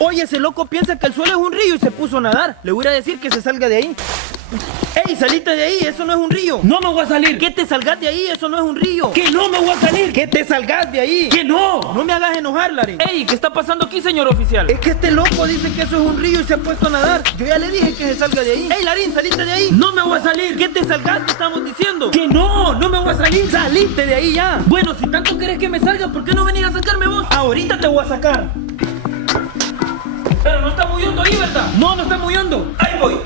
Oye, ese loco piensa que el suelo es un río y se puso a nadar. Le voy a decir que se salga de ahí. ¡Ey, salite de ahí! ¡Eso no es un río! ¡No me voy a salir! ¡Que te salgas de ahí! ¡Eso no es un río! ¡Que no me voy a salir! ¡Que te salgas de ahí! ¡Que no! ¡No me hagas enojar, Larín! ¡Ey! ¿Qué está pasando aquí, señor oficial? Es que este loco dice que eso es un río y se ha puesto a nadar. Yo ya le dije que se salga de ahí. ¡Ey, Larín, salite de ahí! ¡No me voy a salir! ¡Que te salgas! ¡Te estamos diciendo! ¡Que no! ¡No me voy a salir! ¡Saliste de ahí ya! Bueno, si tanto querés que me salga, ¿por qué no venís a sacarme vos? Ahorita te voy a sacar. Pero no está muy hondo ahí, ¿verdad? No, no está muy hondo. Ahí voy.